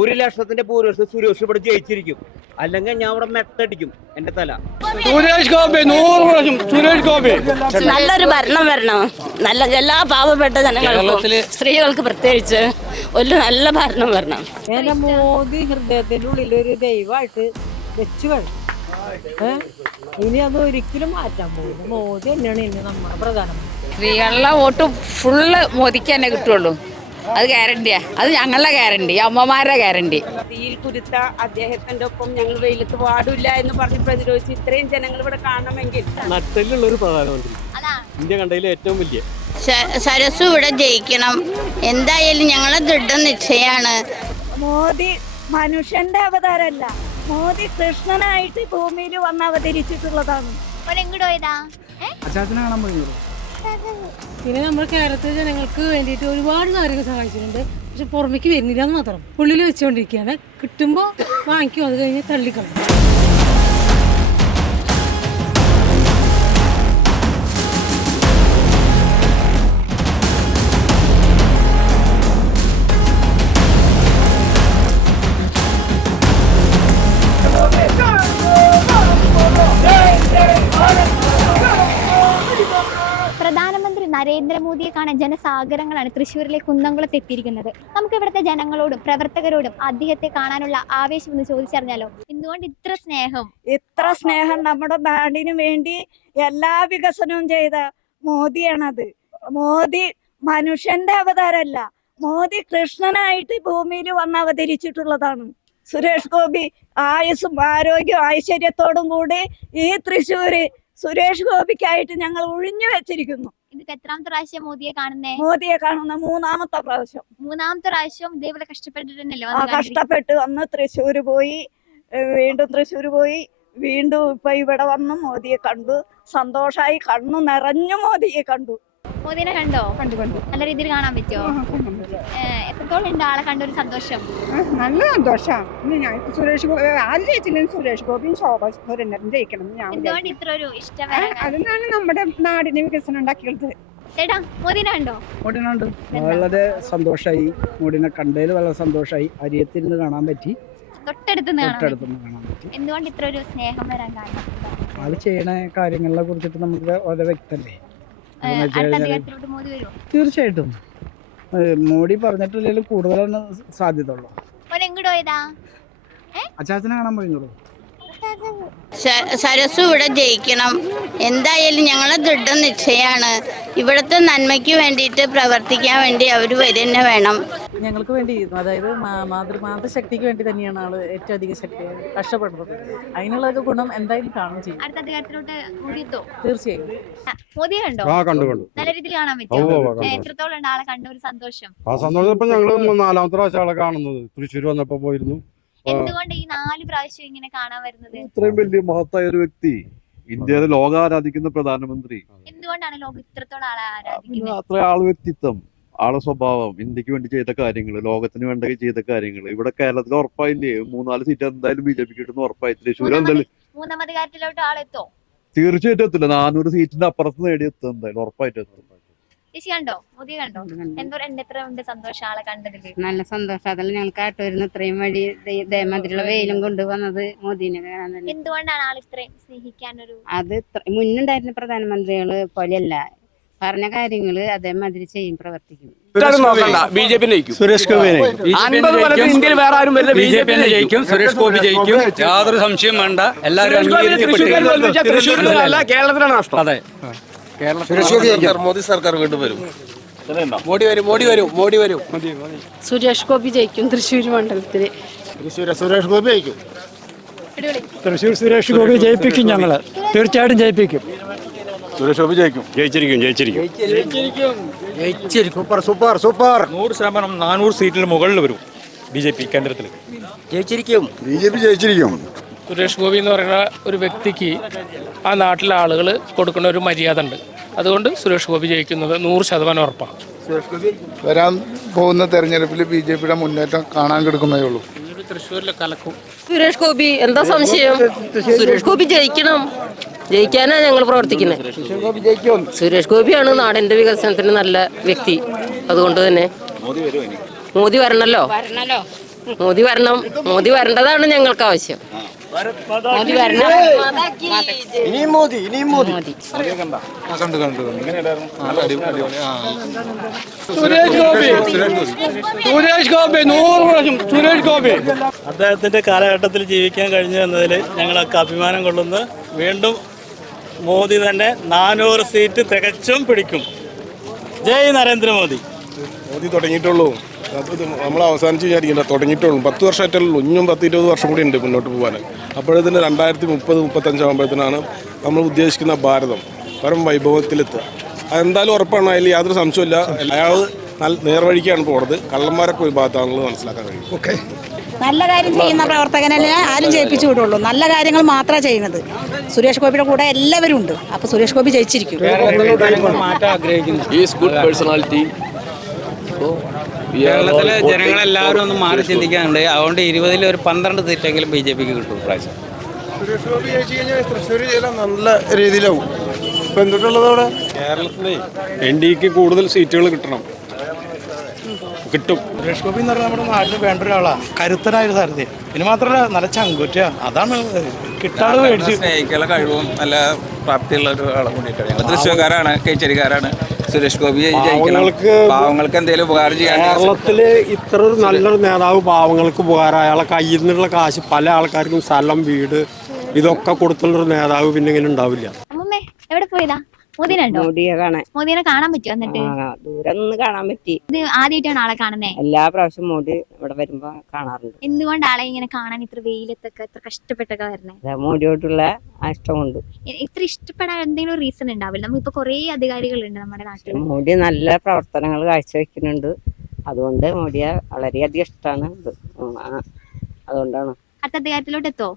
ഒരു ലക്ഷത്തിന്റെ ഭൂരിപക്ഷം സുരേഷ് ഇവിടെ ജയിച്ചിരിക്കും. അല്ലെങ്കിൽ ഞാൻ ഇവിടെ മെട്ടടിക്കും എന്റെ തല. സുരേഷ് ഗോപി നൂറ് പ്രാവശ്യം സുരേഷ് ഗോപി. നല്ലൊരു ഭരണം വരണം. നല്ല എല്ലാ പാവപ്പെട്ട ജനങ്ങൾക്കും സ്ത്രീകൾക്ക് പ്രത്യേകിച്ച് ഒരു നല്ല ഭരണം വരണം. എന്റെ മോദി ഹൃദയത്തിന്റെ ഉള്ളിൽ ഒരു ദൈവമായിട്ട് വെച്ചു കഴിഞ്ഞു? ഇനി അത് ഒരിക്കലും മാറ്റാൻ പോകില്ല മോദി തന്നെയാണ് ഇനി നമ്മുടെ പ്രധാനമന്ത്രി. സ്ത്രീകളുടെ വോട്ട് ഫുള്ള് മോദിക്ക് തന്നെ കിട്ടുള്ളൂ. അത് ഗ്യാരണ്ടിയാ അത് ഞങ്ങളുടെ ഗ്യാരണ്ടി അമ്മമാരുടെ ഗ്യാരണ്ടി തീയിൽ കുരുത്ത അദ്ദേഹത്തിന്റെ ഒപ്പം ഞങ്ങൾ വെയിലത്ത് പാടില്ല എന്ന് പറഞ്ഞ് പ്രതിരോധിച്ച് ഇത്രയും ജനങ്ങൾ ഇവിടെ കാണണമെങ്കിൽ. നട്ടലുള്ള ഒരു പ്രധാനമന്ത്രി ഇന്ത്യ കണ്ടതിലെ ഏറ്റവും വലിയ. സരസു ഇവിടെ ജയിക്കണം. എന്തായാലും ഞങ്ങളെ ദൃഢ നിശ്ചയാണ്. മോദി മനുഷ്യന്റെ അവതാരമല്ല മോദി കൃഷ്ണനായിട്ട് ഭൂമിയിൽ വന്ന് അവതരിച്ചിട്ടുള്ളതാണ്. പിന്നെ നമ്മൾ കേരളത്തിലെ ജനങ്ങൾക്ക് വേണ്ടിയിട്ട് ഒരുപാട് കാര്യങ്ങൾ സഹായിച്ചിട്ടുണ്ട്. പക്ഷെ പുറമേക്ക് വരുന്നില്ല എന്ന് മാത്രം. ഉള്ളിൽ വെച്ചുകൊണ്ടിരിക്കുകയാണ്. കിട്ടുമ്പോൾ വാങ്ങിക്കും. അത് കഴിഞ്ഞ് തള്ളിക്കളയും. നരേന്ദ്രമോദിയെ കാണാൻ ജനസാഗരങ്ങളാണ് തൃശ്ശൂരിലെ കുന്നംകുളത്ത് എത്തിയിരിക്കുന്നത്. നമുക്ക് ഇവിടുത്തെ ജനങ്ങളോടും പ്രവർത്തകരോടും അദ്ദേഹത്തെ കാണാനുള്ള ആവേശം ഒന്ന് ചോദിച്ചറിഞ്ഞാലോ? എന്തുകൊണ്ട് ഇത്ര സ്നേഹം? ഇത്ര സ്നേഹം നമ്മുടെ നാടിനു വേണ്ടി എല്ലാ വികസനവും ചെയ്ത മോദിയാണത്. മോദി മനുഷ്യന്റെ അവതാരമല്ല. മോദി കൃഷ്ണനായിട്ട് ഭൂമിയിൽ വന്ന് അവതരിച്ചിട്ടുള്ളതാണ്. സുരേഷ് ഗോപി ആയുസും ആരോഗ്യവും ഐശ്വര്യത്തോടും കൂടി ഈ തൃശ്ശൂര് സുരേഷ് ഗോപിക്കായിട്ട് ഞങ്ങൾ ഒഴിഞ്ഞു വെച്ചിരിക്കുന്നു. ഇതിപ്പോ എത്രാമത്തെ പ്രാവശ്യം മോദിയെ കാണുന്നേ? മോദിയെ കാണുന്ന മൂന്നാമത്തെ പ്രാവശ്യം. മൂന്നാമത്തെ പ്രാവശ്യം ഇതേപോലെ കഷ്ടപ്പെട്ടിട്ടുണ്ടല്ലോ ആ കഷ്ടപ്പെട്ട് വന്ന് തൃശ്ശൂര് പോയി വീണ്ടും തൃശ്ശൂര് പോയി. വീണ്ടും ഇപ്പൊ ഇവിടെ വന്ന് മോദിയെ കണ്ടു. സന്തോഷായി കണ്ണു നിറഞ്ഞു മോദിയെ കണ്ടു. മോദിനെ കണ്ടോ? കണ്ടു കണ്ടു. നല്ല രീതിയിൽ കാണാൻ പറ്റുമോ എത്രത്തോളം ഉണ്ട് ആളെ കണ്ട ഒരു സന്തോഷം? നല്ല സന്തോഷമാണ് ഞാൻ സുരേഷ് ഗോപി ആര് ജയിച്ചില്ലെങ്കിൽ സുരേഷ് ഗോപിയും ശോഭ സുരേന്ദ്രനും ജയിക്കണം ഞാൻ എന്തുകൊണ്ട് ഇത്ര ഒരു ഇഷ്ടം വരാൻ കാരണം? അതിനാണ് നമ്മുടെ നാടിന് വികസനം ഉണ്ടാക്കിയത്? ചേട്ടാ മോദിനെ കണ്ടോ? മോഡിനുണ്ട് വളരെ സന്തോഷായി. മോഡിനെ കണ്ടതിൽ വളരെ സന്തോഷായി. അരിയത്തിരുന്ന്. കാണാൻ പറ്റി. എന്തുകൊണ്ട് ഇത്ര ഒരു സ്നേഹം വരാൻ കാരണം? ആൾ ചെയ്യണ കാര്യങ്ങളെ കുറിച്ചിട്ട് നമുക്ക് വളരെ വ്യക്തല്ലേ? തീർച്ചയായിട്ടും. മോഡി പറഞ്ഞിട്ടില്ലെങ്കിൽ കൂടുതലാണ് സാധ്യത സരസ് അച്ചാച്ചനെ കാണാൻ സരസു ഇവിടെ ജയിക്കണം. എന്തായാലും ഞങ്ങളെ ദൃഢ നിശ്ചയാണ് ഇവിടുത്തെ നന്മയ്ക്ക് വേണ്ടിയിട്ട് പ്രവർത്തിക്കാൻ വേണ്ടി അവർ വരുന്നെ വേണം. ഞങ്ങൾക്ക് വേണ്ടി അതായത് മാ- മാതൃ മാതൃശക്തിക്ക് വേണ്ടി തന്നെയാണ് ആൾ ഏറ്റവും അധികം ശക്തി കഷ്ടപ്പെടുന്നത്. അതിനുള്ള ഒരു ഗുണം എന്തായാലും കാണും ചെയ്യും. അടുത്ത അധികാരത്തിലോട്ട് തീർച്ചയായും. മോദിയെ കണ്ടോ ആ കണ്ടു കണ്ടു. നല്ല രീതിയിൽ കാണാൻ എത്രത്തോളം ഉണ്ട് ആളെ കണ്ട? ഒരു സന്തോഷം. ആ സന്തോഷം ഇപ്പൊ ഞങ്ങൾ നാലാമത്തെ പ്രാവശ്യം ആളെ കാണുന്നത്. തൃശ്ശൂർ വന്നപ്പോ പോയിരുന്നു. എന്തുകൊണ്ട് ഈ നാല് പ്രാവശ്യം ഇങ്ങനെ കാണാൻ വരുന്നത്? ഇത്രയും വലിയ മഹത്തായ ഒരു വ്യക്തി ഇന്ത്യയിലെ ലോകം ആരാധിക്കുന്ന പ്രധാനമന്ത്രി. എന്തുകൊണ്ടാണ് ലോകം ഇത്രത്തോളം ആളെ ആരാധിക്കുന്നത്? അത്ര ആൾ വ്യക്തിത്വം. ആളെ സ്വഭാവം ഇന്ത്യയ്ക്ക് വേണ്ടി ചെയ്ത കാര്യങ്ങൾ ലോകത്തിന് വേണ്ട ചെയ്ത കാര്യങ്ങൾ ഇവിടെ കേരളത്തിൽ ഉറപ്പായില്ലേ? മൂന്നാൽ സീറ്റ് എന്തായാലും ബി ജെ പിക്ക് കിട്ടുന്ന ഉറപ്പായി. തൃശ്ശൂർ എന്തായാലും ആളെത്തോ? തീർച്ചയായിട്ടും എത്തില്ല നാനൂറ് സീറ്റിന്റെ അപ്പുറത്ത് നേടിയെത്തും എന്തായാലും ഉറപ്പായിട്ടും എത്തും. ചേച്ചി കണ്ടോ? മോദി കണ്ടോ. എത്ര ഉണ്ട് സന്തോഷം ആളെ കണ്ടതിൽ. നല്ല സന്തോഷം. അതല്ല ഞങ്ങൾക്ക് കാട്ടൂരിന്ന് ഇത്രയും വഴി ഇതേമാതിരിയുള്ള വെയിലും കൊണ്ടുവന്നത് മോദിനെ കാണാൻ തന്നെ. എന്തുകൊണ്ടാണ് ആൾ ഇത്രയും അത് മുന്നുണ്ടായിരുന്ന പ്രധാനമന്ത്രികൾ പോലെയല്ല. പറഞ്ഞ കാര്യങ്ങൾ അതേമാതിരി ചെയ്യും പ്രവർത്തിക്കും. ബി ജെ പി ജയിക്കും സുരേഷ് ഗോപി അൻപത് കൊല്ലത്തിൽ ഇന്ത്യയിൽ വേറെ ആരും വരില്ല ബി ജെ പി ജയിക്കും. സുരേഷ് ഗോപി ജയിക്കും. യാതൊരു സംശയം വേണ്ട. എല്ലാവരും അംഗീകരിക്കപ്പെട്ടു കേരളത്തിലാണ് നഷ്ടം. അതെ. മോദി സർക്കാർ വീണ്ടും വരും. മോഡി വരും മോഡി വരും മോഡി വരും. സുരേഷ് ഗോപി ജയിക്കും തൃശ്ശൂർ മണ്ഡലത്തിൽ. സുരേഷ് ഗോപി ജയിക്കും. തൃശ്ശൂർ സുരേഷ് ഗോപി ജയിപ്പിക്കും ഞങ്ങൾ. തീർച്ചയായിട്ടും ജയിപ്പിക്കും. സുരേഷ് ഗോപി ജയിക്കും. ജയിച്ചിരിക്കും ജയിച്ചിരിക്കും. ജയിച്ചിരിക്കും. Super super super. നൂറ് ശതമാനം നാനൂറ് സീറ്റിന് മുകളിൽ വരും ബി ജെ പി കേന്ദ്രത്തിൽ ജയിച്ചിരിക്കും. ബി ജെ പി ജയിച്ചിരിക്കും. സുരേഷ് ഗോപി എന്ന് പറയുന്ന ഒരു വ്യക്തിക്ക് ആ നാട്ടിലെ ആളുകൾ കൊടുക്കുന്ന ഒരു മര്യാദ ഉണ്ട്. അതുകൊണ്ട് സുരേഷ് ഗോപി ജയിക്കുന്നത് നൂറ് ശതമാനം ഉറപ്പാണ്. വരാൻ പോകുന്ന തെരഞ്ഞെടുപ്പിൽ ബി ജെ പിയുടെ മുന്നേറ്റം കാണാൻ കിടക്കുന്നേ ഉള്ളൂ. തൃശ്ശൂരിലെ കലക്കും. സുരേഷ് ഗോപി എന്താ സംശയം? സുരേഷ് ഗോപി ജയിക്കണം. ജയിക്കാനാ ഞങ്ങൾ പ്രവർത്തിക്കുന്നത് സുരേഷ് ഗോപിയാണ് നാടിന്റെ വികസനത്തിന് നല്ല വ്യക്തി. അതുകൊണ്ട് തന്നെ മോദി വരണല്ലോ. വരണല്ലോ. മോദി വരണം. മോദി വരേണ്ടതാണ് ഞങ്ങൾക്ക് ആവശ്യം. മോദി വരണം. ഇനിയും മോദി ഇനിയും മോദി. കണ്ടു? കണ്ടു സുരേഷ് ഗോപി. സുരേഷ് ഗോപി നൂറ് പ്രാവശ്യം. സുരേഷ് ഗോപി. അദ്ദേഹത്തിന്റെ കാലഘട്ടത്തിൽ ജീവിക്കാൻ കഴിഞ്ഞു എന്നതിൽ ഞങ്ങളൊക്കെ അഭിമാനം കൊള്ളുന്നു. വീണ്ടും മോദി തന്നെ നാനൂറ് സീറ്റ് തികച്ചും പിടിക്കും. ജയ് നരേന്ദ്രമോദി. മോദി തുടങ്ങിയിട്ടുള്ളൂ. നമ്മൾ അവസാനിച്ച് വിചാരിക്കില്ല തുടങ്ങിയിട്ടുള്ളൂ. പത്ത് വർഷമായിട്ടുള്ളൂ ഇനിയും പത്ത് ഇരുപത് വർഷം കൂടി ഉണ്ട് മുന്നോട്ട് പോകാൻ. അപ്പോഴത്തിന് രണ്ടായിരത്തി മുപ്പത് മുപ്പത്തഞ്ചാകുമ്പോഴത്തേനാണ് നമ്മൾ ഉദ്ദേശിക്കുന്ന ഭാരതം പരം വൈഭവത്തിലെത്തുക. അതെന്തായാലും ഉറപ്പാണ്. അതിൽ യാതൊരു സംശയമില്ല അയാൾ നല്ല നേർവഴിക്കാണ് പോകുന്നത് കള്ളന്മാരൊക്കെ ഒരു ഭാഗത്താണെന്നുള്ളത് മനസ്സിലാക്കാൻ കഴിയും. ഓക്കെ. നല്ല കാര്യം ചെയ്യുന്ന പ്രവർത്തകനല്ലേ ആരും ജയിപ്പിച്ചു വിടുള്ളൂ. നല്ല കാര്യങ്ങൾ മാത്രമേ ചെയ്യുന്നത്. സുരേഷ് ഗോപിയുടെ കൂടെ എല്ലാവരും ഉണ്ട്. അപ്പൊ സുരേഷ് ഗോപി ജയിച്ചിരിക്കും. മാറ്റം ആഗ്രഹിക്കുന്നു ഈസ് ഗുഡ് പേഴ്സണാലിറ്റി കേരളത്തിലെ ജനങ്ങളെല്ലാവരും ഒന്ന് മാറി ചിന്തിക്കാനുണ്ട്. അതുകൊണ്ട് ഇരുപതിൽ ഒരു പന്ത്രണ്ട് സീറ്റെങ്കിലും ബി ജെ പിക്ക് കിട്ടും പ്രാവശ്യം സുരേഷ് ഗോപി ജയിച്ചു കഴിഞ്ഞാൽ തൃശ്ശൂർ ജില്ല നല്ല രീതിയിലാവും. ഇപ്പൊ കേരളത്തിലെ എൻ ഡിക്ക് കൂടുതൽ സീറ്റുകൾ കിട്ടണം. കിട്ടും. സുരേഷ് ഗോപി എന്ന് പറഞ്ഞാൽ നമ്മുടെ നാട്ടിൽ വേണ്ട ഒരാളാണ് കരുത്തരായ ഒരു സാരഥി. പിന്നെ മാത്രമല്ല നല്ല ചങ്കുറ്റ. അതാണ് കിട്ടാതെ മേടിച്ച്. സ്നേഹിക്കാനുള്ള കഴിവും നല്ല പ്രാപ്തിയുള്ള ഒരു ആളെ കൂടിയിട്ടാണ് ഞങ്ങൾ തൃശ്ശൂർക്കാരാണ് കേച്ചരിക്കാരാണ്. സുരേഷ് ഗോപി ജയിക്കണം. പാവങ്ങൾക്ക് എന്തെങ്കിലും ഉപകാരം ചെയ്യാൻ കേരളത്തിൽ ഇത്ര ഒരു നല്ലൊരു നേതാവ് പാവങ്ങൾക്ക് ഉപകാരം. അയാളെ കയ്യിൽ നിന്നുള്ള കാശ് പല ആൾക്കാർക്കും സ്ഥലം വീട് ഇതൊക്കെ കൊടുത്തുള്ളൊരു നേതാവ് പിന്നെ ഇങ്ങനെ ഉണ്ടാവില്ല. അമ്മേ എവിടെ പോയതാ? മോദിനെ ഉണ്ടോ മോദിയെ കാണാൻ മോദിനെ കാണാൻ പറ്റുമോ എന്നിട്ട്? ദൂരെ നിന്ന് കാണാൻ പറ്റി. ഇത് ആദ്യമായിട്ടാണ് ആളെ കാണുന്നേ? എല്ലാ പ്രാവശ്യം മോദി ഇവിടെ വരുമ്പോ കാണാറുണ്ട്. എന്തുകൊണ്ട് ആളെ ഇങ്ങനെ കാണാൻ ഇത്ര വെയിലത്തൊക്കെ ഇത്ര കഷ്ടപ്പെട്ടൊക്കെ വരണേ? മോദിയോട്ടുള്ള ആ ഇഷ്ടമുണ്ട്. ഇത്ര ഇഷ്ടപ്പെടാൻ എന്തെങ്കിലും റീസൺ ഉണ്ടാവില്ല? നമ്മളിപ്പോ കുറേ അധികാരികളുണ്ട് നമ്മുടെ നാട്ടിൽ മോദി നല്ല പ്രവർത്തനങ്ങൾ കാഴ്ചവെക്കുന്നുണ്ട്. അതുകൊണ്ട് മോഡിയെ വളരെയധികം ഇഷ്ടമാണ് അതുകൊണ്ടാണ്. അടുത്ത അധികാരത്തിലോട്ട് എത്തോ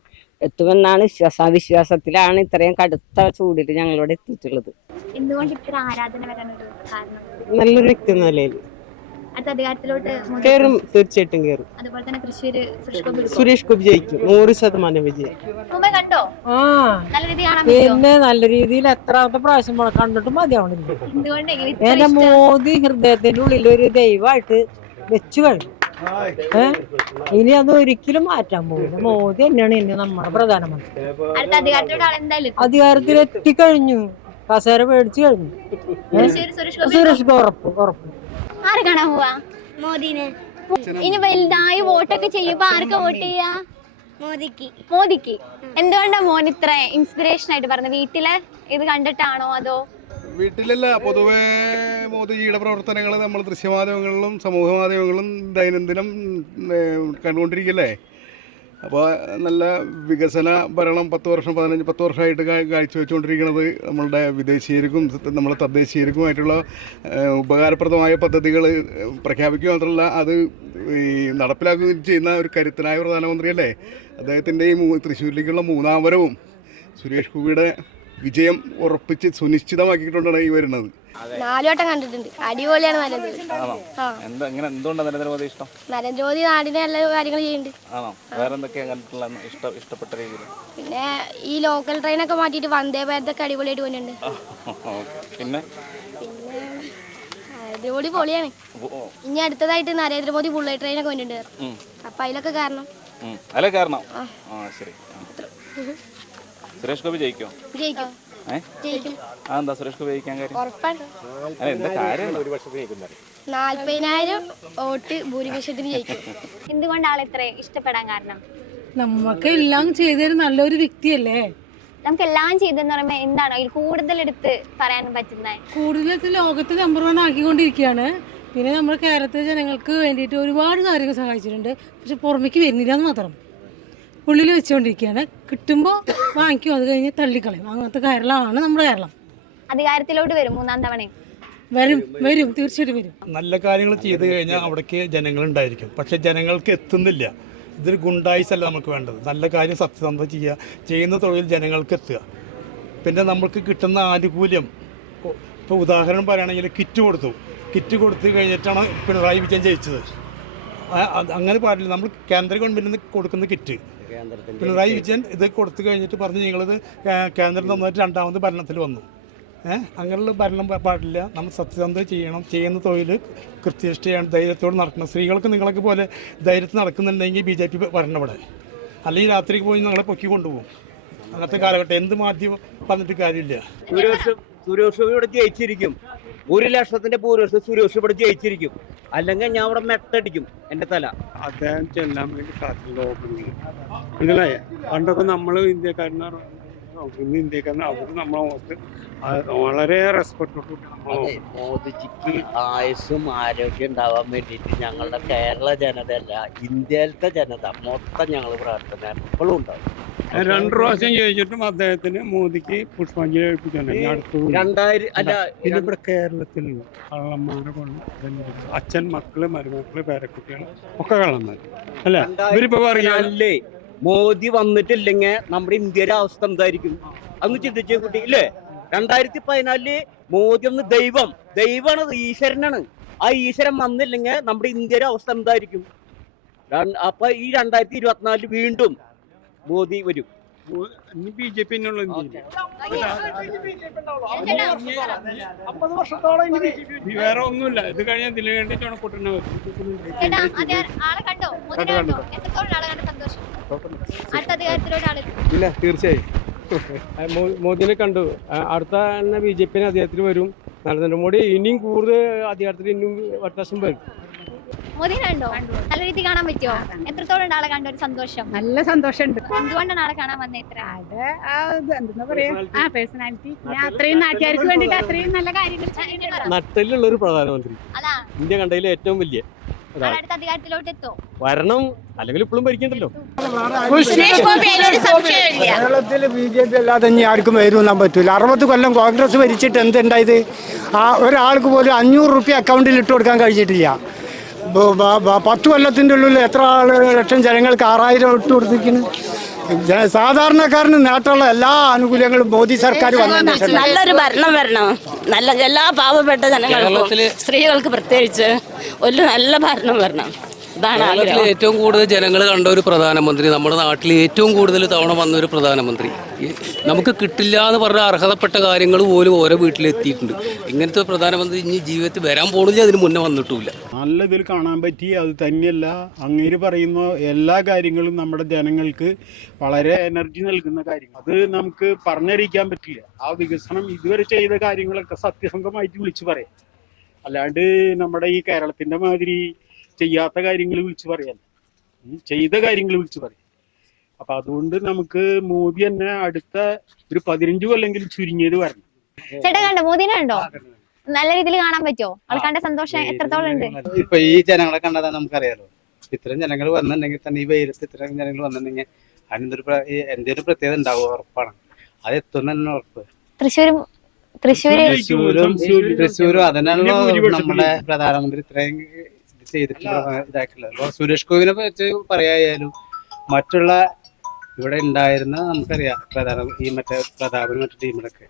എത്തുമെന്നാണ് വിശ്വാസം ആ വിശ്വാസത്തിലാണ് ഇത്രയും കടുത്ത ചൂടിൽ ഞങ്ങളിവിടെ എത്തിയിട്ടുള്ളത്. എന്തുകൊണ്ട് ഇത്ര ആരാധന വരാനുള്ള കാരണം? നല്ലൊരു വ്യക്തി എന്ന നിലയിൽ. അടുത്ത അധികാരത്തിലോട്ട് മോദി കയറും തീർച്ചയായിട്ടും കയറും അതുപോലെ തന്നെ തൃശ്ശൂര് സുരേഷ് ഗോപി എടുക്കുമോ? സുരേഷ് ഗോപി ജയിക്കും. നൂറ് ശതമാനം വിജയം മുമ്പേ കണ്ടോ? ആ. നല്ല രീതി കാണാൻ പറ്റുമോ പിന്നെ നല്ല രീതിയിൽ എത്രാമത്തെ പ്രാവശ്യം മോളെ കണ്ടിട്ട് മതിയാവണില്ല. എന്തുകൊണ്ട്? ഇത്ര എന്റെ ഇഷ്ടം? മോദി ഹൃദയത്തിന്റെ ഉള്ളിൽ ഒരു ദൈവമായിട്ട് വെച്ചു കഴിഞ്ഞു. ഇനി അത് ഒരിക്കലും മാറ്റാൻ പോകില്ല മോദി തന്നെയാണ് ഇനി നമ്മുടെ പ്രധാനമന്ത്രി. അധികാരത്തിൽ എത്തിക്കഴിഞ്ഞു കസേര മേടിച്ചു കഴിഞ്ഞു. സുരേഷ് ഗോപി ഗോപി ഉറപ്പ് ഉറപ്പ്. ആരെ കാണാൻ പോവാ? മോദിനെ. ഇനി വലുതായി വോട്ടൊക്കെ ചെയ്യുമ്പോ ആർക്കാ വോട്ട് ചെയ്യാ? മോദിക്ക്. മോദിക്ക്. എന്തുകൊണ്ടാ മോൻ ഇത്ര ഇൻസ്പിറേഷൻ ആയിട്ട് പറഞ്ഞത്? വീട്ടിലെ ഇത് കണ്ടിട്ടാണോ അതോ വീട്ടിലല്ല പൊതുവേ മോദിജിയുടെ പ്രവർത്തനങ്ങൾ നമ്മൾ ദൃശ്യമാധ്യമങ്ങളിലും സമൂഹ മാധ്യമങ്ങളിലും ദൈനംദിനം കണ്ടുകൊണ്ടിരിക്കല്ലേ? അപ്പോൾ നല്ല വികസന ഭരണം പത്ത് വർഷം പതിനഞ്ച് പത്ത് വർഷമായിട്ട് കാഴ്ചവെച്ചുകൊണ്ടിരിക്കുന്നത് നമ്മളുടെ വിദേശീയർക്കും നമ്മളെ തദ്ദേശീയർക്കുമായിട്ടുള്ള ഉപകാരപ്രദമായ പദ്ധതികൾ പ്രഖ്യാപിക്കുക മാത്രമല്ല അത് ഈ നടപ്പിലാക്കുകയും ചെയ്യുന്ന ഒരു കരുത്തനായ പ്രധാനമന്ത്രിയല്ലേ? അദ്ദേഹത്തിന്റെ ഈ തൃശ്ശൂരിലേക്കുള്ള മൂന്നാം വരവും സുരേഷ് ഗോപിയുടെ വിജയം ഉറപ്പിച്ച് സുനിശ്ചിതമാക്കിക്കൊണ്ടാണ് ഈ വരുന്നത്. നാലുവട്ടം കണ്ടിട്ടുണ്ട്. അടിപൊളിയാണ് നല്ലത് ആ. എന്താ ഇങ്ങനെ എന്തുകൊണ്ടാണ് നരേന്ദ്രമോദി ഇഷ്ടം? നരേന്ദ്രമോദി നാടിനെ എല്ലാ കാര്യങ്ങൾ ചെയ്യുന്നുണ്ട്. പിന്നെ ഈ ലോക്കൽ ട്രെയിൻ ട്രെയിനൊക്കെ മാറ്റിയിട്ട് വന്ദേ ഭാരതൊക്കെ അടിപൊളിയായിട്ട് പോകുന്നുണ്ട് പിന്നെ? പിന്നെ അടിപൊളി പൊളിയാണ്. ഇനി അടുത്തതായിട്ട് നരേന്ദ്രമോദി ബുള്ളറ്റ് ട്രെയിനൊക്കെ പോയിട്ടുണ്ട്. അപ്പൊ അതിലൊക്കെ കാരണം അല്ലേ കാരണം ആ. ശരി. സുരേഷ് ഗോപി ജയിക്കോ? ജയിക്കും. ഏ? ജയിക്കും. ആ സുരേഷ് ഗോപി ജയിക്കാൻ കാര്യം? ഉറപ്പാണ്. അല്ല എന്താ കാര്യം ഒരു വർഷം നാല്പതിനായിരം വോട്ട് ഭൂരിപക്ഷത്തിന് ജയിക്കും. എന്തുകൊണ്ടാണ് ഇത്ര ഇഷ്ടപ്പെടാൻ കാരണം? നമുക്ക് എല്ലാം ചെയ്തൊരു നല്ലൊരു വ്യക്തിയല്ലേ? നമുക്ക് എല്ലാം ചെയ്തെന്ന് പറയുമ്പോൾ എന്താണ്? അതിൽ കൂടുതൽ എടുത്ത് പറയാൻ പറ്റുന്നത്? കൂടുതൽ ലോകത്ത് നമ്പർ വൺ ആക്കിക്കൊണ്ടിരിക്കുകയാണ്. പിന്നെ നമ്മുടെ കേരളത്തിലെ ജനങ്ങൾക്ക് വേണ്ടിയിട്ട് ഒരുപാട് കാര്യങ്ങൾ സഹായിച്ചിട്ടുണ്ട്. പക്ഷെ പുറമേക്ക് വരുന്നില്ല എന്ന് മാത്രം. ഉള്ളിൽ വെച്ചുകൊണ്ടിരിക്കുകയാണ് കിട്ടുമ്പോൾ വാങ്ങിക്കും. അത് കഴിഞ്ഞ് തള്ളിക്കളയും. അങ്ങനത്തെ കേരളമാണ് നമ്മുടെ കേരളം. അധികാരത്തിലോട്ട് വരും മൂന്നാം തവണയും. വരും. വരും. തീർച്ചയായിട്ടും വരും. നല്ല കാര്യങ്ങൾ ചെയ്തു കഴിഞ്ഞാൽ അവിടേക്ക് ജനങ്ങൾ ഉണ്ടായിരിക്കും. പക്ഷെ ജനങ്ങൾക്ക് എത്തുന്നില്ല. ഇതൊരു ഗുണ്ടായിസ് അല്ല നമുക്ക് വേണ്ടത്. നല്ല കാര്യം സത്യസന്ധ ചെയ്യുക. ചെയ്യുന്ന തൊഴിൽ ജനങ്ങൾക്ക് എത്തുക. പിന്നെ നമ്മൾക്ക് കിട്ടുന്ന ആനുകൂല്യം. ഇപ്പോൾ ഉദാഹരണം പറയുകയാണെങ്കിൽ കിറ്റ് കൊടുത്തു. കിറ്റ് കൊടുത്തു കഴിഞ്ഞിട്ടാണ് പിണറായി വിജയൻ ജയിച്ചത്. അങ്ങനെ പാടില്ല. നമ്മൾ കേന്ദ്ര ഗവൺമെന്റിൽ നിന്ന് കൊടുക്കുന്ന കിറ്റ്. പിണറായി വിജയൻ ഇത് കൊടുത്തു കഴിഞ്ഞിട്ട് പറഞ്ഞു ഞങ്ങളിത് കേന്ദ്രം തന്നിട്ട് രണ്ടാമത് ഭരണത്തിൽ വന്നു. ഏഹ് അങ്ങനെയുള്ള ഭരണം പാടില്ല. നമ്മൾ സത്യസന്ധത ചെയ്യണം. ചെയ്യുന്ന തൊഴിൽ കൃത്യനിഷ്ഠയാണ്. ധൈര്യത്തോടെ നടക്കണം. സ്ത്രീകൾക്ക് നിങ്ങളൊക്കെ പോലെ ധൈര്യത്തിൽ നടക്കുന്നുണ്ടെങ്കിൽ ബി ജെ പി വരണം ഇവിടെ. അല്ലെങ്കിൽ രാത്രിക്ക് പോയി നിങ്ങളെ പൊക്കി കൊണ്ടുപോകും. അങ്ങനത്തെ കാലഘട്ടം. എന്ത് മാധ്യമം പറഞ്ഞിട്ട് കാര്യമില്ല. സുരേഷ് ഗോപി ഇവിടെ ജയിച്ചിരിക്കും. ഒരു ലക്ഷത്തിന്റെ ഭൂരിപക്ഷം സുരേഷ് ഇവിടെ ജയിച്ചിരിക്കും. അല്ലെങ്കിൽ ഞാൻ ഇവിടെ മെട്ടടിക്കും എന്റെ തല. അദ്ദേഹം ചെല്ലാൻ വേണ്ടി മനസ്സിലായേ? പണ്ടൊക്കെ നമ്മൾ ഇന്ത്യക്കാരനാണ്. ഇന്ന് ഇന്ത്യക്കാരൻ അവർ നമ്മളെ ഓർത്ത് വളരെ റെസ്പെക്ട് മോദിജിക്ക് ആയുസ്സും ആരോഗ്യം ഉണ്ടാവാൻ വേണ്ടിയിട്ട് ഞങ്ങളുടെ കേരള ജനതയല്ല ഇന്ത്യയിലത്തെ ജനത മൊത്തം ഞങ്ങൾ പ്രാർത്ഥന എപ്പോഴും ഉണ്ടാവും. രണ്ടു പ്രാവശ്യം ചോദിച്ചിട്ടും അദ്ദേഹത്തിന് മോദിക്ക് പുഷ്പാഞ്ജലി കഴിപ്പിക്കണം അടുത്ത രണ്ടായിരം ഇവിടെ കേരളത്തിൽ കള്ളന്മാരെ കൊണ്ട് അച്ഛൻ മക്കൾ മരുമക്കൾ പേരക്കുട്ടികൾ ഒക്കെ കള്ളന്മാർ അല്ല? ഇവരിപ്പോ പറയാ. അല്ലേ? മോദി വന്നിട്ടില്ലെങ്കിൽ നമ്മുടെ ഇന്ത്യയുടെ അവസ്ഥ എന്തായിരിക്കും? അന്ന് ചിന്തിച്ച കുട്ടി ഇല്ലേ? രണ്ടായിരത്തി പതിനാലിൽ മോദി ഒന്ന് ദൈവം ദൈവമാണ് ഈശ്വരനാണ്. ആ ഈശ്വരൻ വന്നില്ലെങ്കിൽ നമ്മുടെ ഇന്ത്യയുടെ അവസ്ഥ എന്തായിരിക്കും? അപ്പൊ ഈ രണ്ടായിരത്തി ഇരുപത്തിനാലിൽ വീണ്ടും മോദി വരും. ബി ജെ പി വേറെ ഒന്നുമില്ല. ഇത് കഴിഞ്ഞാൽ ഇതിനു വേണ്ടിട്ടാണ് കുട്ടനെ ചേട്ടാ അതെ ആളെ കണ്ടോ? മോദിനെ കണ്ടോ എത്രത്തോളം ആളെ കണ്ട സന്തോഷം? അടുത്ത അധികാരത്തിലോട്ട് ആൾ ഇല്ല തീർച്ചയായും. മോദിനെ കണ്ടു. അടുത്ത തന്നെ ബി ജെ പി അധികാരത്തിൽ വരും. നരേന്ദ്രമോദി ഇനിയും കൂടുതൽ അധികാരത്തിൽ ഇനിയും വർഷം വരും. മോദിനെ കണ്ടോ നല്ല രീതി കാണാൻ പറ്റുമോ എത്രത്തോളം ഉണ്ട് ആളെ കണ്ട ഒരു സന്തോഷം? നല്ല സന്തോഷമുണ്ട്. എന്തുകൊണ്ടാണ് ആളെ കാണാൻ വന്നത് ഇത്ര? അത് ആ ഇത് എന്താ പറയാ? ആ പേഴ്സണാലിറ്റി അത്രയും നാട്ടുകാർക്ക് വേണ്ടിയിട്ട് അത്രയും നല്ല കാര്യങ്ങൾ. ഒരു പ്രധാനമന്ത്രി. അതാ. ഇന്ത്യ കണ്ടതിൽ ഏറ്റവും വലിയ ആളെ അടുത്ത അധികാരത്തിലോട്ട് എത്തോ? വരണം. അല്ലെങ്കിൽ ഇപ്പോഴും ഭരിക്കണ്ടല്ലോ. സുരേഷ് ഒരു സംശയമില്ല. കേരളത്തിൽ ബി ജെ പി അല്ലാതെ ഇനി ആർക്കും വരുമെന്നാൻ പറ്റൂല. അറുപത് കൊല്ലം കോൺഗ്രസ് ഭരിച്ചിട്ട് എന്തുണ്ടായത്? ആ ഒരാൾക്ക് പോലും അഞ്ഞൂറ് റുപ്യ അക്കൗണ്ടിൽ ഇട്ട് കൊടുക്കാൻ കഴിഞ്ഞിട്ടില്ല. പത്ത് കൊല്ലത്തിന്റെ ഉള്ളിൽ എത്ര ആൾ ലക്ഷം ജനങ്ങൾക്ക് ആറായിരം ഇട്ട് കൊടുത്തിരിക്കുന്നു? സാധാരണക്കാരന് നേട്ടമുള്ള എല്ലാ ആനുകൂല്യങ്ങളും മോദി സർക്കാർ നല്ലൊരു ഭരണം വരണം. നല്ല എല്ലാ പാവപ്പെട്ട ജനങ്ങൾക്കും സ്ത്രീകൾക്ക് പ്രത്യേകിച്ച് ഒരു നല്ല ഭരണം വരണം. ഇതാണ് ഏറ്റവും കൂടുതൽ ജനങ്ങൾ കണ്ട ഒരു പ്രധാനമന്ത്രി നമ്മുടെ നാട്ടിൽ ഏറ്റവും കൂടുതൽ തവണ വന്ന ഒരു പ്രധാനമന്ത്രി. നമുക്ക് കിട്ടില്ല എന്ന് പറഞ്ഞ അർഹതപ്പെട്ട കാര്യങ്ങൾ പോലും ഓരോ വീട്ടിലെത്തിയിട്ടുണ്ട്. ഇങ്ങനത്തെ പ്രധാനമന്ത്രി ഇനി ജീവിതത്തിൽ വരാൻ പോണില്ല അതിന് മുന്നേ വന്നിട്ടുമില്ല. നല്ല ഇതിൽ കാണാൻ പറ്റി അത് തന്നെയല്ല. അങ്ങേര് പറയുന്ന എല്ലാ കാര്യങ്ങളും നമ്മുടെ ജനങ്ങൾക്ക് വളരെ എനർജി നൽകുന്ന കാര്യങ്ങൾ. അത് നമുക്ക് പറഞ്ഞറിയിക്കാൻ പറ്റില്ല. ആ വികസനം ഇതുവരെ ചെയ്ത കാര്യങ്ങളൊക്കെ സത്യസന്ധമായിട്ട് വിളിച്ചു പറയാം. അല്ലാണ്ട് നമ്മുടെ ഈ കേരളത്തിന്റെ മാതിരി ചെയ്യാത്ത കാര്യങ്ങൾ വിളിച്ചു പറയാൻ. ചെയ്ത കാര്യങ്ങൾ വിളിച്ചു പറയാം. അപ്പൊ അതുകൊണ്ട് നമുക്ക് മോദി തന്നെ അടുത്ത ഒരു പതിനഞ്ച് കൊല്ലെങ്കിൽ ചുരുങ്ങിയത് വരണം. ചേട്ടാ കണ്ടോ? മോദിനെ കണ്ടോ? നല്ല രീതിയിൽ കാണാൻ പറ്റുമോ? ആൾ കണ്ട സന്തോഷം എത്രത്തോളം ഉണ്ട്? ഇപ്പൊ ഈ ജനങ്ങളെ കണ്ടതാ നമുക്കറിയാലോ. ഇത്രയും ജനങ്ങൾ വന്നിട്ടുണ്ടെങ്കിൽ തന്നെ ഈ വെയിലത്ത് ഇത്രയും ജനങ്ങൾ വന്നിട്ടുണ്ടെങ്കിൽ അതിനൊരു ഒരു പ്രത്യേകത ഉണ്ടാവും ഉറപ്പാണ്. അത് എത്തുന്ന തന്നെ ഉറപ്പ്. തൃശ്ശൂരും തൃശ്ശൂര് തൃശ്ശൂരും തൃശ്ശൂരും അതിനാണല്ലോ നമ്മുടെ പ്രധാനമന്ത്രി ഇത്രയും ഇത് ചെയ്തിട്ടുള്ള അപ്പൊ സുരേഷ് ഗോപിനെ പറ്റി പറയായാലും മറ്റുള്ള ഇവിടെ ഉണ്ടായിരുന്ന നമുക്കറിയാം പ്രധാന ഈ മറ്റേ പ്രതാപൻ മറ്റേ ടീമിലൊക്കെ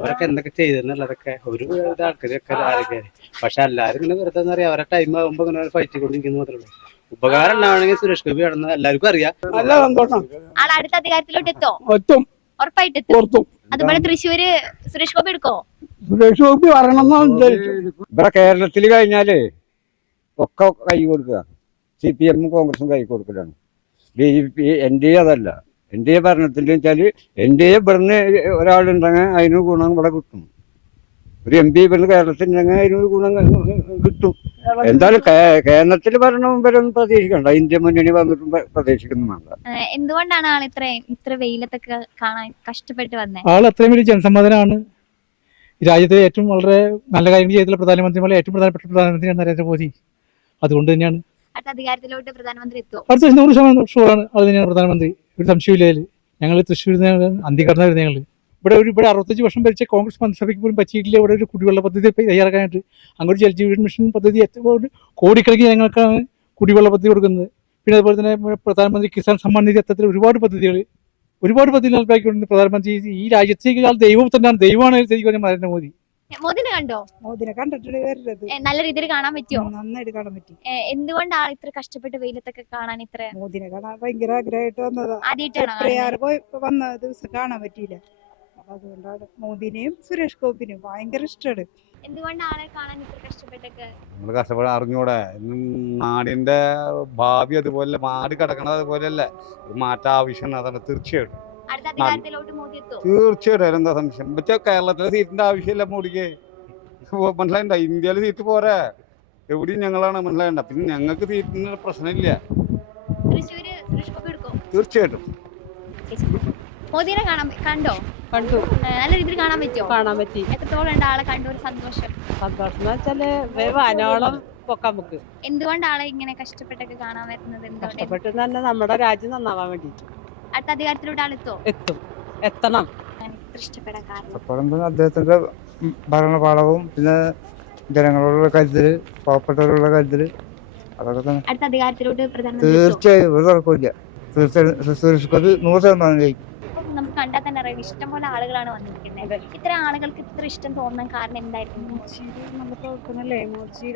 അവരൊക്കെ എന്തൊക്കെ ചെയ്തെന്നുള്ളതൊക്കെ ഒരു ആൾക്കാരൊക്കെ ആരൊക്കെ പക്ഷെ എല്ലാവരും ഇങ്ങനെ വെറുതെ അറിയാം അവരുടെ ടൈം ആകുമ്പോ ഇങ്ങനെ ഫൈറ്റ് കൊണ്ടിരിക്കുന്നു മാത്രമേ ഉള്ളൂ. ഉപകാരം ഉണ്ടാവണമെങ്കിൽ സുരേഷ് ഗോപി ആണെന്ന് എല്ലാവർക്കും അറിയാം. നല്ല സന്തോഷം. ആൾ അടുത്ത അധികാരത്തിലോട്ട് എത്തോ? ഉറപ്പായിട്ട് എത്തും. അതുപോലെ തൃശ്ശൂര് സുരേഷ് ഗോപി എടുക്കോ? സുരേഷ് ഗോപി വരണമെന്നാണ് ഇവിടെ കേരളത്തിൽ കഴിഞ്ഞാൽ ഒക്കെ കൈ കൊടുക്കുക. സി പി എമ്മും കോൺഗ്രസും കൈ കൊടുക്കലാണ്. B J P N D A അതല്ല. എൻ ഡി എ ഭരണത്തിൽ വെച്ചാൽ എൻ ഡി എ ഇവിടുന്ന് ഒരാളുണ്ടെങ്കിൽ അതിന് ഗുണം ഇവിടെ കിട്ടും. ഒരു എം പി ഇവിടുന്ന് കേരളത്തിലുണ്ടെങ്കിൽ അതിന് ഗുണം കിട്ടും. എന്തായാലും കേരളത്തിൽ ഭരണം വരും പ്രതീക്ഷിക്കണ്ട. ഇന്ത്യ മുന്നണി വന്നിട്ടും പ്രതീക്ഷിക്കുന്നുണ്ട് പ്രതീക്ഷിക്കുന്നു എന്തുകൊണ്ടാണ് ആൾ ഇത്ര ഇത്ര വെയിലത്തൊക്കെ കാണാൻ കഷ്ടപ്പെട്ട് വന്നത് ആൾ അത്രയും വലിയ ജനസമ്മതനാണ്. രാജ്യത്തെ ഏറ്റവും വളരെ നല്ല കാര്യങ്ങൾ ചെയ്തിട്ടുള്ള പ്രധാനമന്ത്രിമാരെ ഏറ്റവും പ്രധാനപ്പെട്ട പ്രധാനമന്ത്രിയാണ് നരേന്ദ്രമോദി. അതുകൊണ്ട് തന്നെയാണ്. അടുത്ത അധികാരത്തിലോട്ട് പ്രധാനമന്ത്രി അടുത്ത നൂറ് ശതമാനം ഷുവറാണ് അത് തന്നെയാണ് പ്രധാനമന്ത്രി. ഒരു സംശയമില്ല ഞങ്ങൾ നിന്ന് അന്തികടന്ന വരുന്ന ഞങ്ങൾ ഇവിടെ ഒരു ഇവിടെ അറുപത്തഞ്ച് വർഷം ഭരിച്ച കോൺഗ്രസ് മന്ത്രിസഭയ്ക്ക് പോലും പറ്റിയിട്ടില്ല. ഇവിടെ ഒരു കുടിവെള്ള പദ്ധതി തയ്യാറാക്കാനായിട്ട്. അങ്ങോട്ട് ജലജീവൻ മിഷൻ പദ്ധതി കോടിക്കണക്കിന് ഞങ്ങൾക്കാണ് കുടിവെള്ള പദ്ധതി കൊടുക്കുന്നത്. പിന്നെ അതുപോലെ തന്നെ പ്രധാനമന്ത്രി കിസാൻ സമ്മാൻ നിധി അത്തരത്തിൽ ഒരുപാട് പദ്ധതികൾ ഒരുപാട് പദ്ധതി നടപ്പാക്കിക്കൊണ്ടിരുന്നു പ്രധാനമന്ത്രി ഈ രാജ്യത്തേക്ക് ആൾ ദൈവം തന്നെയാണ് ദൈവമാണ് ശരിക്കും നരേന്ദ്രമോദി. മോദിനെ കണ്ടോ? മോദിനെ കണ്ടിട്ടുണ്ട് വരരുത്. നല്ല രീതിയിൽ കാണാൻ പറ്റുമോ നന്നായിട്ട് കാണാൻ പറ്റും. എന്തുകൊണ്ടാണ് എന്തുകൊണ്ട് ഇത്ര കഷ്ടപ്പെട്ട് വെയിലത്തൊക്കെ കാണാൻ ഇത്ര മോദിനെ കാണാൻ ഭയങ്കര ആഗ്രഹമായിട്ട് വന്നതാ. ആദ്യമായിട്ടാണോ പോയി വന്ന ദിവസം കാണാൻ പറ്റിയില്ല. അതുകൊണ്ടാണ് മോദിനെയും സുരേഷ് ഗോപിനെയും ഭയങ്കര ഇഷ്ടമാണ്. എന്തുകൊണ്ടാണ് കാണാൻ ഇത്ര കഷ്ടപ്പെട്ടൊക്കെ? നമ്മൾ കഷ്ടപ്പെടാൻ അറിഞ്ഞൂടെ? നാടിന്റെ ഭാവി അതുപോലെ നാട് കിടക്കണത് അതുപോലെയല്ല. ഇത് മാറ്റം ആവശ്യമാണ് അതാണ് തീർച്ചയായിട്ടും. അടുത്ത മോദി എത്തും തീർച്ചയായിട്ടും. എന്താ സംശയം? പക്ഷേ കേരളത്തിലെ സീറ്റിന്റെ ആവശ്യമില്ല മോഡിക്ക് മനസ്സിലായിണ്ട? ഇന്ത്യയിലെ സീറ്റ് പോരാ. എവിടെയും ഞങ്ങളാണ് മനസ്സിലായണ്ട? പിന്നെ ഞങ്ങൾക്ക് സീറ്റിന് പ്രശ്നമില്ല. തീർച്ചയായിട്ടും. മോദിനെ കാണാൻ കണ്ടോ? കണ്ടു. നല്ല രീതിയിൽ കാണാൻ പറ്റുമോ? കാണാൻ പറ്റി. എത്രത്തോളം ഉണ്ട് ആളെ കണ്ട ഒരു സന്തോഷം? സന്തോഷം എന്ന് വെച്ചാൽ വാനോളം പൊക്കാൻ നമുക്ക്. എന്തുകൊണ്ട് ഇങ്ങനെ കഷ്ടപ്പെട്ടൊക്കെ കാണാൻ വരുന്നത്? എന്തുകൊണ്ട്? കഷ്ടപ്പെട്ട് തന്നെ നമ്മുടെ രാജ്യം നന്നാവാൻ വേണ്ടിയിട്ട്. അടുത്ത അധികാരത്തിലൂടെയാണ് ആളെത്തോ? എത്തും. എത്തണം. ഇഷ്ടപ്പെടാൻ കാരണം. അദ്ദേഹത്തിന്റെ ഭരണപാഠവും പിന്നെ ജനങ്ങളോടുള്ള കരുതൽ പാവപ്പെട്ടവരോടുള്ള കരുതൽ അതൊക്കെ തന്നെ. അടുത്ത അധികാരത്തിലോട്ട് പ്രധാനമന്ത്രി എത്തുമോ? തീർച്ചയായും ഒരു തർക്കമില്ല തീർച്ചയായും സുരേഷ് ഗോപി നൂറ് ശതമാനം ജയിക്കും. നമുക്ക് കണ്ടാൽ തന്നെ ഇഷ്ടം പോലെ ആളുകളാണ് വന്നിരിക്കുന്നത്. ഇത്ര ആളുകൾക്ക് ഇത്ര ഇഷ്ടം തോന്നാൻ കാരണം എന്തായിരുന്നു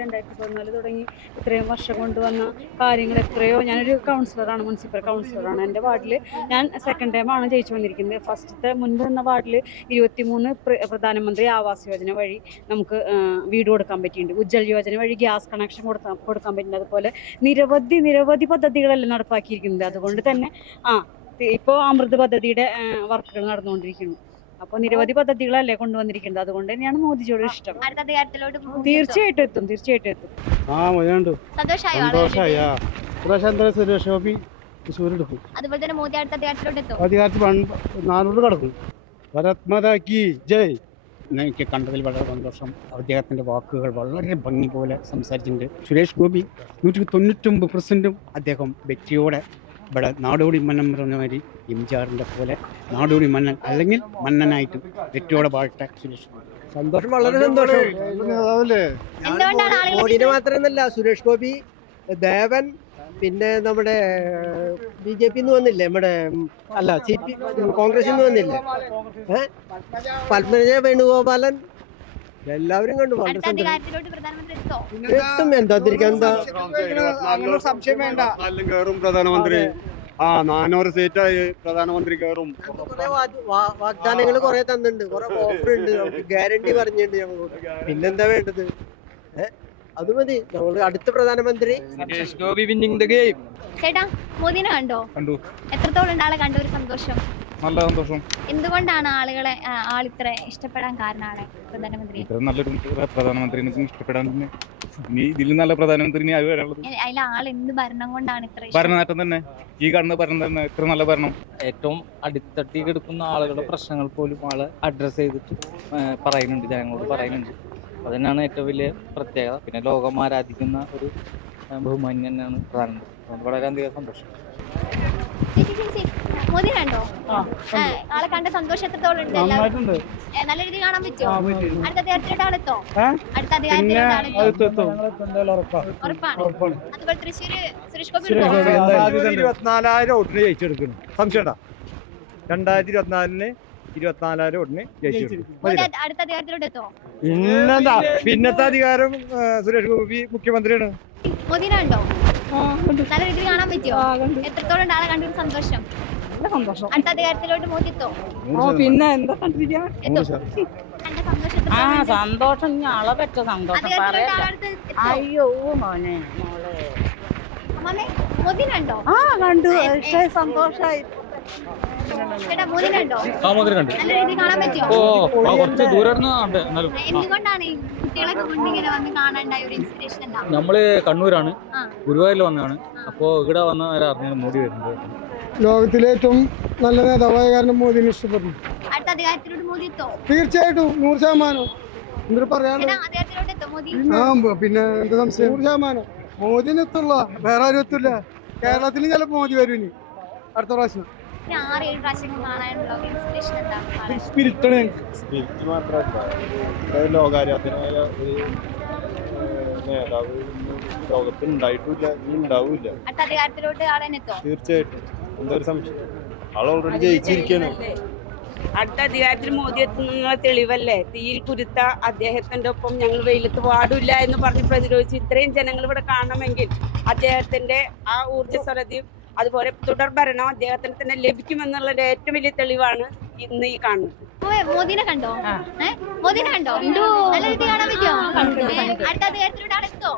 രണ്ടായിരത്തി പതിനാല് തുടങ്ങി ഇത്രയും വർഷം കൊണ്ടുവന്ന കാര്യങ്ങൾ എത്രയോ ഞാനൊരു കൗൺസിലറാണ് മുനിസിപ്പൽ കൗൺസിലറാണ് എന്റെ വാർഡിൽ ഞാൻ സെക്കൻഡ് ടൈം ആണ് ജയിച്ചു വന്നിരിക്കുന്നത്. ഫസ്റ്റത്തെ മുൻപ് നിന്ന വാർഡിൽ ഇരുപത്തിമൂന്ന് പ്ര- പ്രധാനമന്ത്രി ആവാസ് യോജന വഴി നമുക്ക് വീട് കൊടുക്കാൻ പറ്റിയിട്ടുണ്ട്. ഉജ്ജൽ യോജന വഴി ഗ്യാസ് കണക്ഷൻ കൊടുക്കാൻ കൊടുക്കാൻ പറ്റുന്നുണ്ട് അതുപോലെ നിരവധി നിരവധി പദ്ധതികളെല്ലാം നടപ്പാക്കിയിരിക്കുന്നത്. അതുകൊണ്ട് തന്നെ ആ ഇപ്പോൾ അമൃത് പദ്ധതിയുടെ വർക്കുകൾ നടന്നുകൊണ്ടിരിക്കുന്നു. അപ്പോൾ നിരവധി പദ്ധതികളല്ലേ കൊണ്ടുവന്നിരിക്കുന്നത്. അതുകൊണ്ട് തന്നെയാണ് മോദിജിയോട് ഇഷ്ടം. തീർച്ചയായിട്ടും എത്തും തീർച്ചയായിട്ടും എത്തും. ആ മതിയുണ്ട് സുരേഷ് ഗോപി തൃശ്ശൂരെടുക്കും. അതുപോലെ തന്നെ മോദി അടുത്ത അധികാരത്തിലോട്ട് എത്തും. അധികാരത്തിൽ നാനൂറ് കിടക്കും. ഭരത്മതാക്കി ജയ്. എനിക്ക് കണ്ടതിൽ വളരെ സന്തോഷം. അദ്ദേഹത്തിന്റെ വാക്കുകൾ വളരെ ഭംഗി പോലെ സംസാരിച്ചിട്ടുണ്ട്. സുരേഷ് ഗോപി നൂറ്റി തൊണ്ണൂറ്റൊമ്പത് പെർസെന്റും അദ്ദേഹം വ്യക്തിയോടെ ഇവിടെ നാടോടി മന്നൻ പറഞ്ഞ മാതിരി എം ജി ആറിന്റെ പോലെ നാടോടി മന്നൻ അല്ലെങ്കിൽ മന്നനായിട്ടും വ്യക്തിയോടെ പാടട്ടെ സുരേഷ്. സന്തോഷം വളരെ സന്തോഷം. മോദിനെ മാത്രമെന്നല്ല സുരേഷ് ഗോപി ദേവൻ പിന്നെ നമ്മുടെ ബി ജെ പി വന്നില്ലേ? നമ്മുടെ അല്ല സി പി കോൺഗ്രസിൽ നിന്ന് വന്നില്ലേ? ഏഹ്? പത്മജ വേണുഗോപാലൻ എല്ലാവരും കണ്ടു. എത്തോ? എന്താ സംശയം വേണ്ട. കയറും പ്രധാനമന്ത്രി. ആ നാനൂറ് സീറ്റായി പ്രധാനമന്ത്രി കയറും വാഗ്ദാനങ്ങൾ കുറെ തന്നിട്ടുണ്ട്. കുറെ ഓഫർ ഉണ്ട്. ഗ്യാരണ്ടി പറഞ്ഞിട്ടുണ്ട് പിന്നെന്താ വേണ്ടത്? ഏഹ് അത് മതി. നമ്മൾ അടുത്ത പ്രധാനമന്ത്രി. Suresh Gopi winning the game. ചേട്ടാ മോദിനെ കണ്ടോ? കണ്ടു. എത്രത്തോളം ഉണ്ട് ആളെ കണ്ട ഒരു സന്തോഷം? നല്ല സന്തോഷം. എന്തുകൊണ്ടാണ് ആളുകളെ ആ, ആളിത്ര ഇഷ്ടപ്പെടാൻ കാരണം ആളെ പ്രധാനമന്ത്രി? ഇത്ര നല്ലൊരു പ്രധാനമന്ത്രിനെ ഇഷ്ടപ്പെടാൻ തന്നെ. ഇനി ഇതിൽ നല്ല പ്രധാനമന്ത്രി ആയി വരാനുള്ളത്? അതിൽ ആൾ എന്ത് ഭരണം കൊണ്ടാണ് ഇത്ര ഇഷ്ടം? ഭരണനേട്ടം തന്നെ. ഈ കാണുന്ന ഭരണം തന്നെ. ഇത്ര നല്ല ഭരണം. ഏറ്റവും അടിത്തട്ടി കിടക്കുന്ന ആളുകളുടെ പ്രശ്നങ്ങൾ പോലും ആൾ അഡ്രസ്സ് ചെയ്തിട്ട് ആ, പറയുന്നുണ്ട് ജനങ്ങളോട് പറയുന്നുണ്ട്. അതിനാണ് ഏറ്റവും വലിയ പ്രത്യേകത. പിന്നെ ലോകം ആരാധിക്കുന്ന ഒരു ബഹുമാന്യം തന്നെയാണ് പ്രധാനമന്ത്രി അതുകൊണ്ട് വളരെയധികം സന്തോഷം. മോദി കണ്ടോ ആളെ കണ്ട സന്തോഷം എത്രത്തോളം ഉണ്ട്? നല്ല രീതിയിൽ കാണാൻ പറ്റുമോ. അടുത്ത അധികാരത്തിലോട്ട് ആളെത്തോ? അടുത്ത അധികാരത്തിലോട്ട് ഉറപ്പാണ്. അതുപോലെ തൃശ്ശൂര് സുരേഷ് ഗോപി ഇരുപത്തിനാലായിരം വോട്ടിന് രണ്ടായിരത്തി ഇരുപത്തിനാലിന് ഇരുപത്തിനാലായിരം ഉടനെ അടുത്ത അധികാരത്തിലോട്ട് എത്തോ? പിന്നെന്താ? പിന്നത്തെ അധികാരം സുരേഷ് ഗോപി മുഖ്യമന്ത്രിയാണ്. മോദിനുണ്ടോ നല്ല രീതിയിൽ കാണാൻ പറ്റുമോ എത്രത്തോളം ആളെ കണ്ടൊരു സന്തോഷം? സന്തോഷം. അടുത്ത അധികാരത്തിലോട്ട് മോദി എത്തോ? പിന്നെ എന്താ കണ്ടിരിക്കാൻ ആ? സന്തോഷം അളവറ്റ സന്തോഷം? അയ്യോ മോനെ മോളെ. ആ കണ്ടു. പക്ഷേ സന്തോഷായി. ആ മുദ്ര കണ്ടു. ഓ കുറച്ച് ദൂരം എന്നാലും നമ്മൾ കണ്ണൂരാണ്. ഗുരുവായൂരിൽ വന്നതാണ്. അപ്പോൾ ഇവിടെ വന്ന അറിഞ്ഞു മോദി വരുന്നത്. ലോകത്തിലെ ഏറ്റവും നല്ല നേതാവായ കാരണം മോദിനെ ഇഷ്ടപ്പെടുന്നു. തീർച്ചയായിട്ടും നൂറ് ശതമാനം. എന്തൊരു പറയാനുള്ളത് ആ പിന്നെ എന്താ സംശയം? നൂറ് ശതമാനം. മോദിനെത്തുള്ള വേറെ ആരും എത്തില്ല കേരളത്തിൽ ചിലപ്പോൾ മോദി വരും ഇനി. അടുത്ത പ്രാവശ്യം. ഇനി ആറ് ഏഴ് പ്രാവശ്യം കാണാനുള്ള ഇൻസ്പിറേഷൻ എന്താ ആളെ? സ്പിരിറ്റാണ് സ്പിരിറ്റ് മാത്രമല്ല ലോകാരാധനായ ഒരു നേതാവ് ലോകത്തിൽ ഉണ്ടായിട്ടില്ല ഇനി ഉണ്ടാവില്ല. അടുത്ത അധികാരത്തിലോട്ട് തീർച്ചയായിട്ടും. എന്തൊരു സംശയം? ആൾ ഓൾറെഡി ജയിച്ചിരിക്കുകയാണ് അടുത്ത അധികാരത്തിൽ മോദി എത്തുന്ന തെളിവല്ലേ? തീയിൽ കുരുത്ത അദ്ദേഹത്തിന്റെ ഒപ്പം ഞങ്ങൾ വെയിലത്ത് പാടില്ല എന്ന് പറഞ്ഞ് പ്രതിരോധിച്ച് ഇത്രയും ജനങ്ങൾ ഇവിടെ കാണണമെങ്കിൽ അദ്ദേഹത്തിന്റെ ആ ഊർജസ്വലതയും അതുപോലെ തുടർ ഭരണം അദ്ദേഹത്തിന് തന്നെ ലഭിക്കുമെന്നുള്ളതിന്റെ ഏറ്റവും വലിയ തെളിവാണ് ഇന്ന് ഈ കാണുന്നത്. മോദിനെ കണ്ടോ? മോദിനെ കണ്ടോ? നല്ല രീതി കാണാൻ പറ്റുമോ? അടുത്ത അധികാരത്തിലൂടെ അടുത്തോ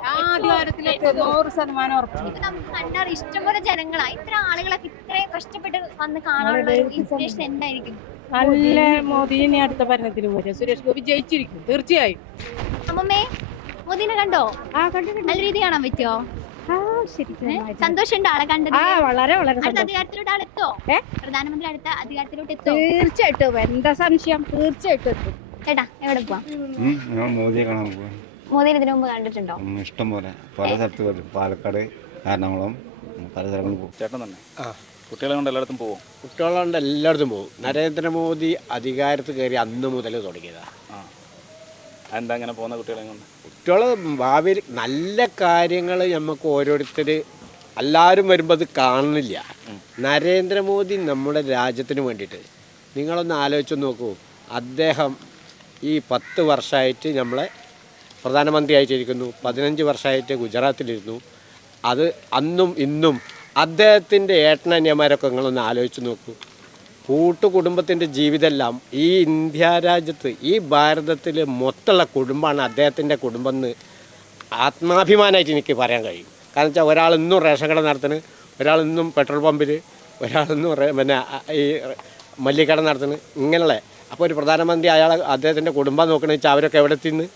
നമുക്ക് കണ്ടാൽ ഇഷ്ടംപോലെ ജനങ്ങളാ. ഇത്ര ആളുകളൊക്കെ ഇത്രയും കഷ്ടപ്പെട്ട് വന്ന് കാണാനുള്ള ഒരു ഇൻസ്പിറേഷൻ എന്തായിരിക്കും? നല്ല മോദിനെ അടുത്ത ഭരണത്തിന് പോരാ. സുരേഷ് ഗോപി ജയിച്ചിരിക്കും. തീർച്ചയായും. അമ്മമ്മേ മോദിനെ കണ്ടോ. നല്ല രീതി കാണാൻ പറ്റുമോ? സന്തോഷമുണ്ടോ ആളെ കണ്ടത് ആ വളരെ വളരെ അടുത്ത സന്തോഷം. അധികാരത്തിലൂടെ ആളെത്തോ? പ്രധാനമന്ത്രി അടുത്ത അധികാരത്തിലോട്ട് എത്തോ? തീർച്ചയായിട്ടും എന്താ സംശയം? തീർച്ചയായിട്ടും എത്തും. ചേട്ടാ എവിടെ പോവാ? ഞാൻ മോദിയെ കാണാൻ പോവാം. മോദിനെ ഇതിനു മുമ്പ് കണ്ടിട്ടുണ്ടോ? ഇഷ്ടം പോലെ. പല സ്ഥലത്ത് വരും പാലക്കാട് എറണാകുളം പല സ്ഥലങ്ങളിൽ പോകും ചേട്ടൻ തന്നെ. കുട്ടികളെ കൊണ്ട് എല്ലായിടത്തും പോകും കുട്ടികളെ കൊണ്ട് എല്ലായിടത്തും പോകും നരേന്ദ്രമോദി അധികാരത്തിൽ കയറി അന്ന് മുതൽ തുടങ്ങിയതാണ് എന്താ അങ്ങനെ പോകുന്ന കുട്ടികളെ കൊണ്ട്? കുട്ടികൾ ഭാവിയിൽ നല്ല കാര്യങ്ങൾ നമുക്ക് ഓരോരുത്തർ എല്ലാവരും വരുമ്പോൾ അത് കാണുന്നില്ല. നരേന്ദ്രമോദി നമ്മുടെ രാജ്യത്തിന് വേണ്ടിയിട്ട് നിങ്ങളൊന്ന് ആലോചിച്ച് നോക്കൂ. അദ്ദേഹം ഈ പത്ത് വർഷമായിട്ട് നമ്മളെ പ്രധാനമന്ത്രിയായിട്ടിരിക്കുന്നു. പതിനഞ്ച് വർഷമായിട്ട് ഗുജറാത്തിലിരുന്നു. അത് അന്നും ഇന്നും അദ്ദേഹത്തിന്റെ ഏട്ടനന്യന്മാരൊക്കെ നിങ്ങളൊന്ന് ആലോചിച്ച് നോക്കൂ. കൂട്ടുകുടുംബത്തിന്റെ ജീവിതമെല്ലാം ഈ ഇന്ത്യ രാജ്യത്ത് ഈ ഭാരതത്തിൽ മൊത്തമുള്ള കുടുംബമാണ് അദ്ദേഹത്തിന്റെ കുടുംബം എന്ന് ആത്മാഭിമാനമായിട്ട് എനിക്ക് പറയാൻ കഴിയും. കാരണം വെച്ചാൽ ഒരാൾ ഇന്നും റേഷൻ കട നടത്തുന്നു ഒരാൾ ഇന്നും പെട്രോൾ പമ്പിൽ ഒരാളിന്നും പിന്നെ ഈ മല്ലിക്കട നടത്തുന്നു ഇങ്ങനെയുള്ള. അപ്പോൾ ഒരു പ്രധാനമന്ത്രി അയാൾ അദ്ദേഹത്തിന്റെ കുടുംബം നോക്കണമെന്ന് വെച്ചാൽ അവരൊക്കെ എവിടെ എത്തിന്ന്?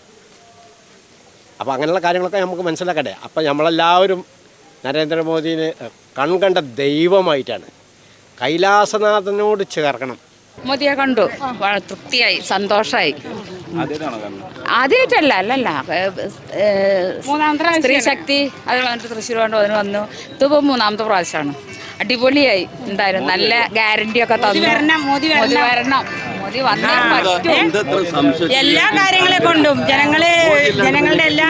അപ്പോൾ അങ്ങനെയുള്ള കാര്യങ്ങളൊക്കെ നമുക്ക് മനസ്സിലാക്കട്ടെ അപ്പോൾ നമ്മളെല്ലാവരും നരേന്ദ്രമോദിനെ കൺകണ്ട ദൈവമായിട്ടാണ് കൈലാസനാഥനോട് ചേർക്കണം മോദിയെ കണ്ടു. തൃപ്തിയായി സന്തോഷമായി ആദ്യമായിട്ടല്ല അല്ലല്ല. സ്ത്രീ ശക്തി അത് വന്നിട്ട് തൃശ്ശൂർ കൊണ്ട് അതിന് വന്നു. ഇതിപ്പോ മൂന്നാമത്തെ പ്രാവശ്യമാണ്. അടിപൊളിയായി. എന്തായാലും നല്ല ഗ്യാരണ്ടി ഒക്കെ തന്നു. മോദി വരണം. മോദി വരണം. മോദി വന്നേ പറ്റൂ. എല്ലാ കാര്യങ്ങളെ കൊണ്ടും ജനങ്ങൾ ജനങ്ങളുടെ എല്ലാ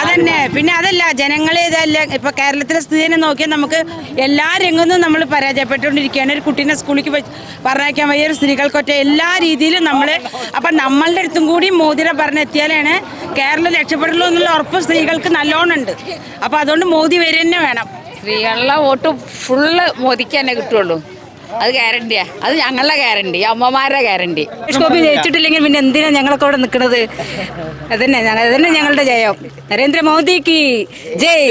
അതന്നെ. പിന്നെ അതല്ല ജനങ്ങളെ ഇതല്ല ഇപ്പൊ കേരളത്തിലെ സ്ഥിതി തന്നെ നോക്കിയാൽ നമുക്ക് എല്ലാ രംഗത്തും നമ്മൾ പരാജയപ്പെട്ടുകൊണ്ടിരിക്കുകയാണ്. ഒരു കുട്ടീനെ സ്കൂളിലേക്ക് പോയി പറഞ്ഞയക്കാൻ വയ്യ ഒരു സ്ത്രീകൾക്കൊറ്റ എല്ലാ രീതിയിലും നമ്മൾ അപ്പം നമ്മളുടെ അടുത്തും കൂടി മോദിനെ പറഞ്ഞെത്തിയാലാണ് കേരളം രക്ഷപ്പെടുള്ളൂ എന്നുള്ള ഉറപ്പ് സ്ത്രീകൾക്ക് നല്ലോണം ഉണ്ട് അപ്പം അതുകൊണ്ട് മോദി വരെ തന്നെ വേണം. സ്ത്രീകളുടെ വോട്ട് ഫുള്ള് മോദിക്ക് തന്നെ കിട്ടുള്ളൂ. അത് ഗ്യാരണ്ടിയാ അത് ഞങ്ങളുടെ ഗ്യാരണ്ടി അമ്മമാരുടെ ഗ്യാരണ്ടി സുരേഷ് ഗോപി ജയിച്ചിട്ടില്ലെങ്കിൽ പിന്നെ എന്തിനാ ഞങ്ങളൊക്കെ അവിടെ നിൽക്കുന്നത്? അതന്നെ അതന്നെ ഞങ്ങളുടെ ജയം. നരേന്ദ്രമോദിക്ക് ജയ്.